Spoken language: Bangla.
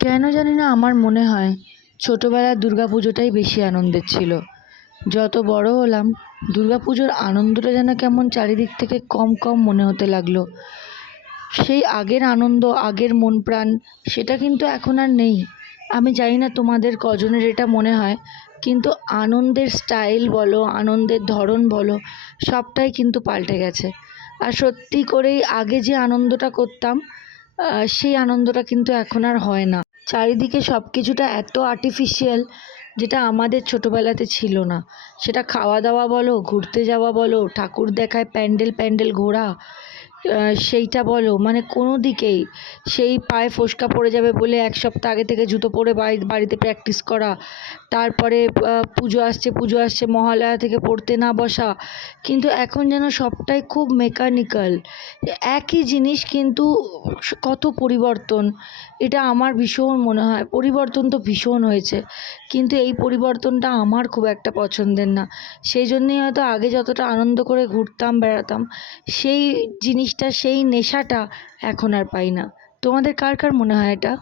কেন জানি না আমার মনে হয় ছোটবেলার দুর্গাপুজোটাই বেশি আনন্দের ছিল। যত বড় হলাম দুর্গাপুজোর আনন্দটা যেন কেমন চারিদিক থেকে কম কম মনে হতে লাগলো। সেই আগের আনন্দ, আগের মন প্রাণ সেটা কিন্তু এখন আর নেই। আমি জানি না তোমাদের কজনের এটা মনে হয়, কিন্তু আনন্দের স্টাইল বলো, আনন্দের ধরন বলো, সবটাই কিন্তু পাল্টে গেছে। আর সত্যি করেই আগে যে আনন্দটা করতাম, সেই আনন্দটা কিন্তু এখন আর হয় না। চারিদিকে সব কিছুটা এত আর্টিফিশিয়াল, যেটা আমাদের ছোটবেলাতে ছিল না। সেটা খাওয়া দাওয়া বলো, ঘুরতে যাওয়া বলো, ঠাকুর দেখায় প্যান্ডেল প্যান্ডেল ঘোরা, সেইটা বলো, মানে কোনো দিকেই সেই পায়ে ফোস্কা পড়ে যাবে বলে এক সপ্তাহ আগে থেকে জুতো পরে বাড়িতে প্র্যাকটিস করা, তারপরে পুজো আসছে পুজো আসছে মহালয়া থেকে পড়তে না বসা। কিন্তু এখন যেন সবটাই খুব মেকানিক্যাল, একই জিনিস কিন্তু কত পরিবর্তন। এটা আমার ভীষণ মনে হয় পরিবর্তন তো ভীষণ হয়েছে, কিন্তু এই পরিবর্তনটা আমার খুব একটা পছন্দের না। সেই জন্যই হয়তো আগে যতটা আনন্দ করে ঘুরতাম বেড়াতাম, সেই জিনিসটা, সেই নেশাটা এখন আর পাই না। তোমাদের কার কার মনে হয় এটা?